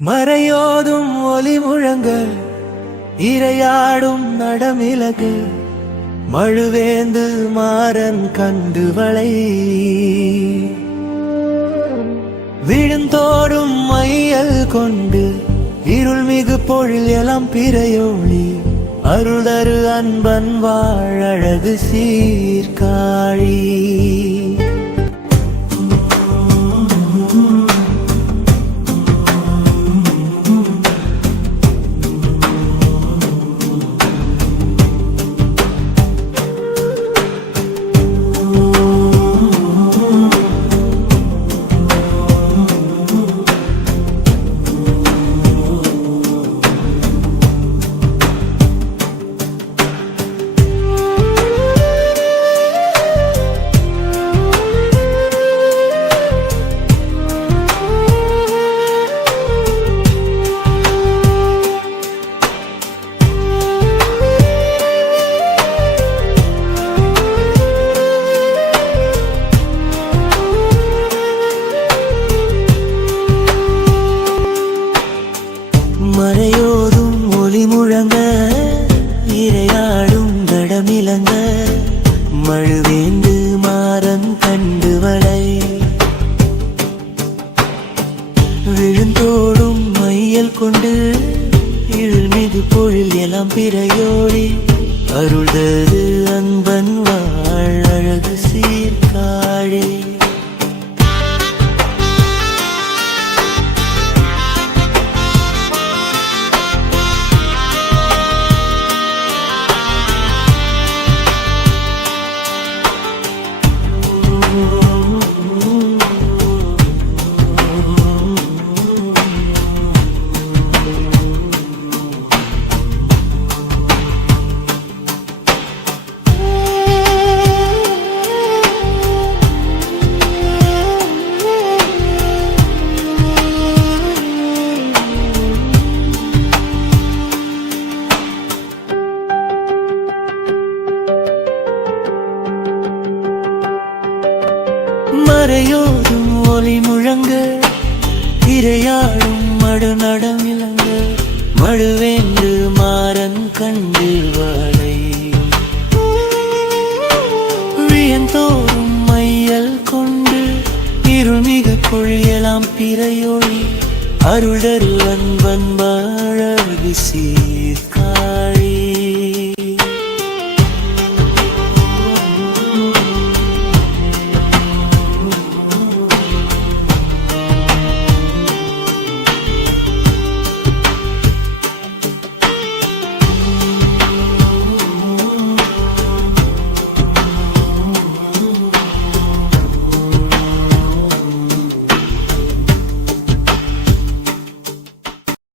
மறையோதும் ஒலி முழங்கள் இரையாடும் நடமிலகு மழுவேந்து மாறன் கண்டு வளை விழுந்தோடும் மையல் கொண்டு இருள்மிகு பொழில் எலாம் பிறையோழி அருளரு அன்பன் வாழழகு சீர்காழி மறையோதும் ஒலி முழங்க இரையாடும் கடமிலங்க மழுவேந்து மாறன் கண்டு வளை விழுந்தோடும் மையல் கொண்டு இருள்மிகு பொழில் எலாம் பிறையோடி அருள்தரு அன்பன் வாழ் அழகு சீர்காழி மறையோதும் ஒலி முழங்க இரையாடும் மடு நடமிலங்க மழுவேந்து மாறன் கண்டு வளை வியந்தோறும் மையல் கொண்டு இருள்மிகு பொழியலாம் பிறையொளி அருளரு அன்பன் வாழகு சீர்காழி